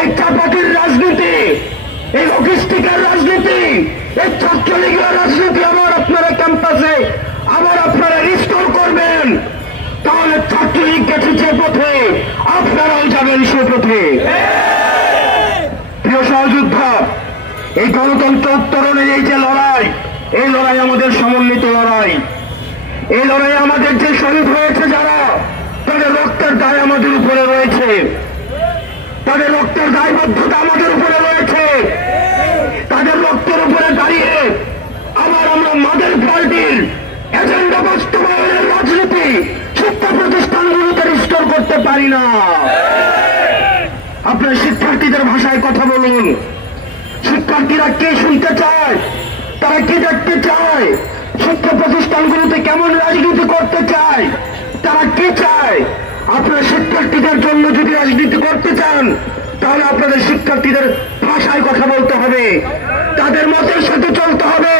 এই চাপাতির রাজনীতি, এই লজিস্টিকের রাজনীতি, এই ছাত্রলীগের রাজনীতি আবার আপনারা ক্যাম্পাসে আবার আপনারা রিস্টোর করবেন, তাহলে ছাত্রলীগ গেছে যে পথে আপনারাও যাবেন সে পথে। প্রিয় সহযোদ্ধা, এই গণতন্ত্র উত্তরণের এই যে লড়াই, এই লড়াই আমাদের সমন্বিত লড়াই। এই লড়াই আমাদের যে শহীদ হয়েছে যারা, তাদের রক্তের দায় আমাদের উপরে রয়েছে, তাদের রক্তের দায়বদ্ধতা আমাদের উপরে রয়েছে। তাদের রক্তের উপরে দাঁড়িয়ে আবার আমরা মাদের পার্টির এজেন্ডা বাস্তবায়নের রাজনীতি শিক্ষা প্রতিষ্ঠানগুলোতে রিস্টোর করতে পারি না। আপনার শিক্ষার্থীদের ভাষায় কথা বলুন। শিক্ষার্থীরা কে শুনতে চায়, তারা কি দেখতে চায়, শিক্ষা প্রতিষ্ঠানগুলোতে কেমন রাজনীতি করতে চায়, তারা কি চায়। আপনার শিক্ষার্থীদের জন্য যদি রাজনীতি করতে চান, তাহলে আপনাদের শিক্ষার্থীদের ভাষায় কথা বলতে হবে, তাদের মতের সাথে চলতে হবে,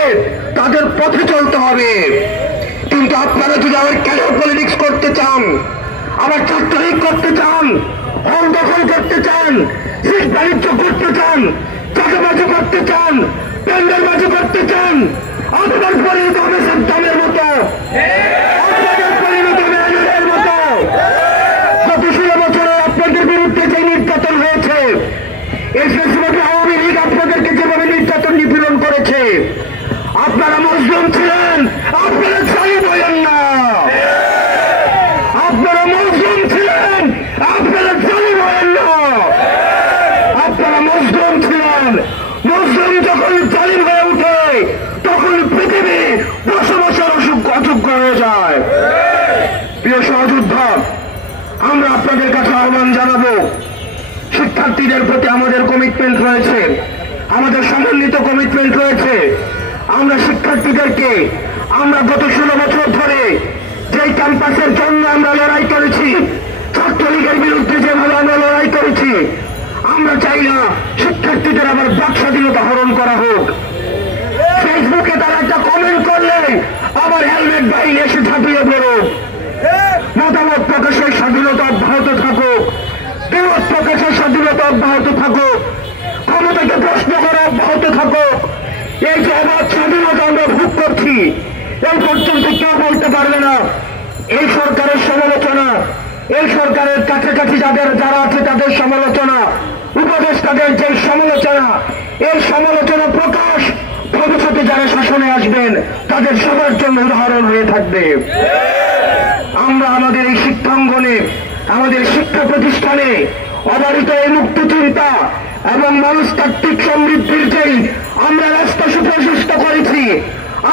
তাদের পথে চলতে হবে। কিন্তু আপনারা যদি আবার ক্যাডার পলিটিক্স করতে চান, আবার ছাত্রলীগ করতে চান, হল দখল করতে চান, সিট বাণিজ্য করতে চান, চাঁদাবাজি করতে চান, টেন্ডারবাজি করতে চান, আপনার পরিণত হবে সাদ্দামের মতো, আপনাদের পরিণত হবে আজমের মতো। গত 16 বছরে আপনাদের বিরুদ্ধে যে নির্যাতন হয়েছে, এই ফেসবুকে আওয়ামী লীগ আপনাদেরকে যেভাবে নির্যাতন নিপীড়ন করেছে, আপনারা মজলুম ছিলেন, আপনারা জালিম হলেন না। আপনারা মজলুম ছিলেন, আপনারা জালিম হলেন না। আপনারা মজলুম ছিলেন, মজলুম যখন জালিম হয়ে উঠে তখন পৃথিবী বসবাসের অযোগ্য হয়ে যায়। প্রিয় সহযোদ্ধা, আমরা আপনাদের কাছে আহ্বান জানাবো, শিক্ষার্থীদের প্রতি আমাদের কমিটমেন্ট রয়েছে, আমাদের সমন্বিত কমিটমেন্ট রয়েছে। আমরা শিক্ষার্থীদেরকে, আমরা গত 16 বছর ধরে যেই ক্যাম্পাসের জন্য আমরা লড়াই করেছি, ছাত্রলীগের বিরুদ্ধে যেভাবে আমরা লড়াই করেছি, আমরা চাই না শিক্ষার্থীদের আবার বাক স্বাধীনতা হরণ করা হোক। ফেসবুকে তারা একটা কমেন্ট করলে আবার হেলমেট বাহিনী এসে ঝাঁপিয়ে পড়ুক। মতামত প্রকাশের স্বাধীনতা অব্যাহত থাকুক, বিরোধ প্রকাশের স্বাধীনতা অব্যাহত থাকুক, ক্ষমতাকে প্রশ্ন করা অব্যাহত থাকুক। এই যে অবাধ স্বাধীনতা আমরা ভোগ করছি, এই পর্যন্ত কেউ বলতে পারবে না এই সরকারের সমালোচনা, এই সরকারের কাছাকাছি যারা আছে তাদের সমালোচনা, উপদেষ্টাদের যে সমালোচনা, এই সমালোচনা প্রকাশ ভবিষ্যতে যারা শাসনে আসবেন তাদের সবার জন্য উদাহরণ হয়ে থাকবে। আমরা আমাদের এই শিক্ষাঙ্গনে, আমাদের শিক্ষা প্রতিষ্ঠানে অবারিত এই মুক্ত চিন্তা এবং মনস্তাত্ত্বিক সমৃদ্ধির যেই আমরা রাস্তা সুপ্রশস্ত করেছি,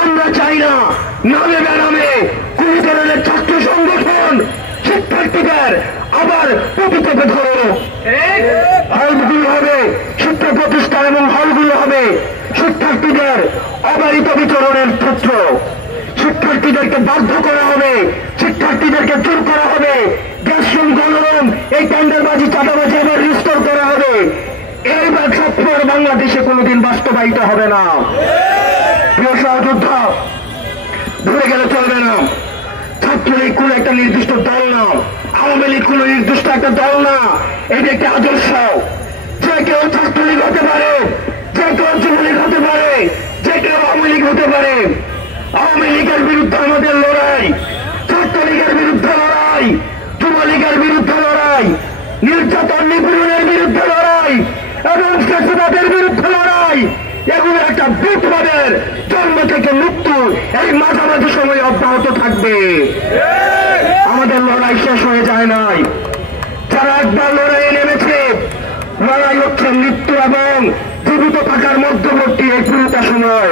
আমরা চাই না নামে বেনামে কোন ধরনের ছাত্র সংগঠন শিক্ষার্থীদের আবার প্রতিপেতে ধরো। হলগুলো হবে শিক্ষা প্রতিষ্ঠান এবং হলগুলো হবে শিক্ষার্থীদের অবারিত বিচরণের ক্ষেত্র। শিক্ষার্থীদেরকে বাধ্য করা হবে, শিক্ষার্থীদেরকে জোর করা হবে, গ্যাসরুম গণরুম এই টেন্ডারবাজি চাঁদাবাজি আবার রিস্টোর করা হবে। এই স্বপ্ন বাংলাদেশে কোনোদিন বাস্তবায়িত হবে না। প্রিয় সহযোদ্ধা, ভুলে গেলে চলবে না, ছাত্রলীগ কোন একটা নির্দিষ্ট দল না, আওয়ামী লীগ কোন নির্দিষ্ট একটা দল না, এটা একটি আদর্শ। যে কেউ ছাত্রলীগ হতে পারে, যে কেউ যুবলীগ হতে পারে, যে কেউ আওয়ামী লীগ হতে পারে। আওয়ামী লীগের বিরুদ্ধে আমাদের লড়াই, ছাত্রলীগের বিরুদ্ধে লড়াই, যুবলীগের বিরুদ্ধে লড়াই, নির্যাতন নিপীড়নের বিরুদ্ধে লড়াই এবং ফ্যাসিবাদের বিরুদ্ধে লড়াই, এগুলো একটা বুথবাদের জন্ম থেকে মৃত্যু এই মাঝামাঝি সময় অব্যাহত থাকবে। আমাদের লড়াই শেষ হয়ে যায় নাই। যারা একবার লড়াইয়ে নেমেছে, লড়াই হচ্ছে মৃত্যু এবং জীবিত থাকার মধ্যবর্তী এই পুরোটা সময়।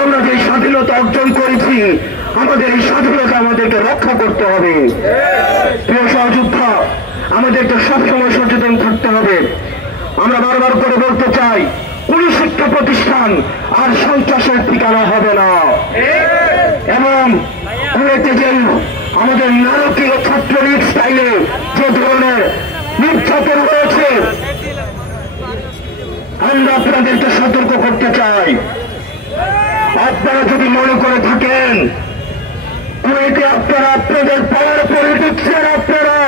আমরা যে স্বাধীনতা অর্জন করেছি, আমাদের এই স্বাধীনতা আমাদেরকে রক্ষা করতে হবে। প্রিয় সহযোদ্ধা, আমাদেরকে সবসময় সচেতন থাকতে হবে। আমরা বারবার করে বলতে চাই, কোন শিক্ষা প্রতিষ্ঠান আর সন্ত্রাসের ঠিকানা হবে না। এবং কুয়েতে যে আমাদের নারকীয় ছাত্রলীগ স্টাইলে যে ধরনের নির্যাতন রয়েছে, আমরা আপনাদেরকে সতর্ক করতে চাই। আপনারা যদি মনে করে থাকেন কুয়েতে আপনারা আপনাদের পাওয়ার পরে দিচ্ছেন, আপনারা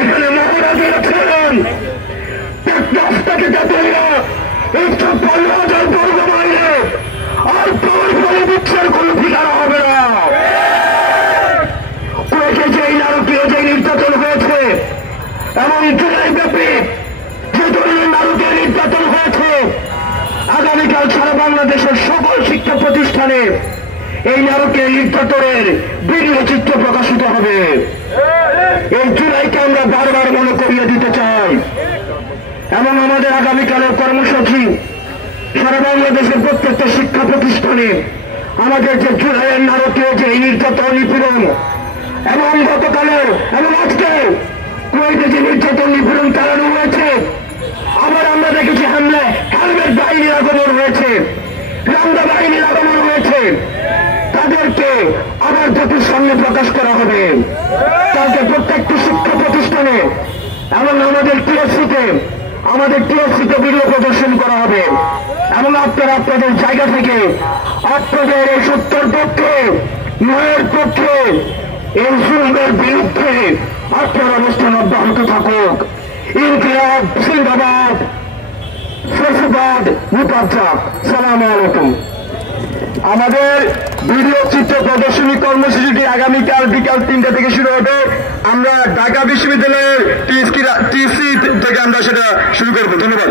এখানে মহারাজীরা ছিলেন, রাস্তা থেকে তৈরি 115,000 বর্গ মাইলে আর পরে বিচ্ছের কোনো ঠিকানা হবে না। কুয়েটে যেই নারকীয় যে নির্যাতন হয়েছে এবং জুলাই ব্যাপী যে ধরনের নারকীয় নির্যাতন হয়েছে, আগামীকাল সারা বাংলাদেশের সকল শিক্ষা প্রতিষ্ঠানে এই নারকীয় নির্যাতনের ভিডিও চিত্র প্রকাশিত হবে। এই জুলাইকে আমরা বারবার মনে করিয়ে দিতে চাই এবং আমাদের আগামীকালের কর্মসূচি সারা বাংলাদেশের প্রত্যেকটা শিক্ষা প্রতিষ্ঠানে আমাদের যে জুলাইয়ের নারকীয় যে নির্যাতন নিপীড়ন এবং গতকালের এবং আজকে কুয়েটে যে নির্যাতন নিপীড়ন চালানো হয়েছে, আবার আমরা দেখেছি হেলমেট বাহিনীর আগমন হয়েছে, রামদা বাহিনীর আগমন হয়েছে, তাদেরকে আবার জাতির সামনে প্রকাশ করা হবে। তাদের প্রত্যেকটি শিক্ষা প্রতিষ্ঠানে এবং আমাদের টিএসসিতে ভিডিও প্রদর্শন করা হবে এবং আপনারা আপনাদের জায়গা থেকে আপনাদের এই সত্যের পক্ষে, ন্যায়ের পক্ষে, এই জুলুমের বিরুদ্ধে আপনার অবস্থান অব্যাহত থাকুক। ইনকিলাব জিন্দাবাদ, ফেসিবাদ মুতাজ্জাব। সালাম আলাইকুম। আমাদের ভিডিও চিত্র প্রদর্শনী কর্মসূচিটি আগামীকাল বিকাল 3টা থেকে শুরু হবে। আমরা ঢাকা বিশ্ববিদ্যালয়ের টিসি থেকে আমরা সেটা শুরু করবো। ধন্যবাদ।